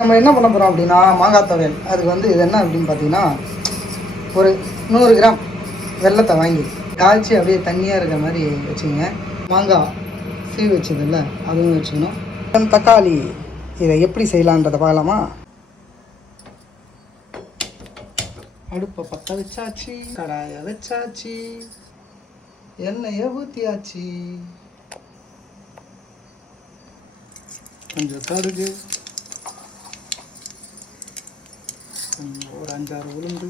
நம்ம என்ன பண்ண போகிறோம் அப்படின்னா மாங்காய் துவையல். அதுக்கு வந்து இது என்ன அப்படின்னு பார்த்தீங்கன்னா, ஒரு 100 கிராம் வெல்லத்தை வாங்கி காய்ச்சி அப்படியே தண்ணியாக இருக்கிற மாதிரி வச்சுக்கோங்க. மாங்காய் சீவி வச்சதில்ல அதுவும் வச்சுக்கணும். தக்காளி இதை எப்படி செய்யலான்றதை பார்க்கலாமா? அடுப்பை பற்ற வச்சாச்சு, கடாயை வச்சாச்சு, எண்ணெயை ஊற்றியாச்சு, கொஞ்சம் கடுகு, கொஞ்சம் ஒரு 5-6 உளுந்து,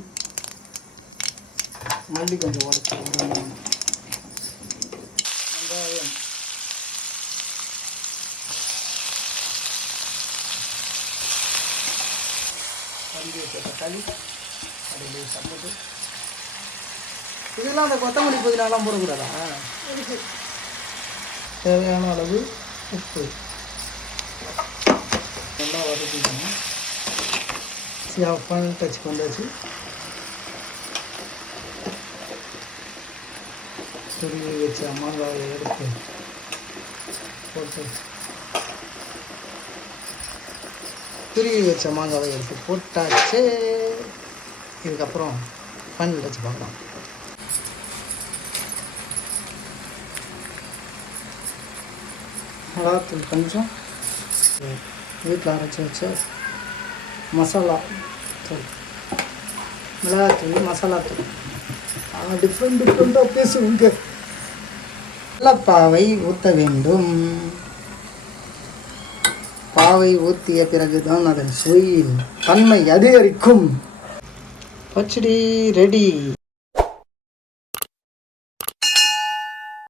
மல்லி கொஞ்சம் உடச்சி, வெங்காயம், கஞ்சி வச்ச தக்காளி, அதில் சம்மட்டு. இதெல்லாம் அந்த கொத்தமல்லி புதினாலாம் போடக்கூடாதா? தேவையான அளவு உப்பு நல்லா வதக்கிக்கணும். ஃபைனல் டச் வந்தாச்சு. துருவி வச்ச மாங்காயை எடுத்து போட்டு போட்டாச்சு. இதுக்கப்புறம் ஃபைனல் டச் பார்க்கலாம். மிளகாத்தூள் கொஞ்சம், வீட்டில் அரைச்சி வச்ச மசாலா தூள், மிளகாத்தூள், மசாலா தூள். டிஃப்ரெண்ட்டாக பேசுவோங்க. பாவை ஊற்ற வேண்டும். பாவை ஊற்றிய பிறகுதான் அதன் சுவையின் தன்மை அதிகரிக்கும். பச்சடி ரெடி.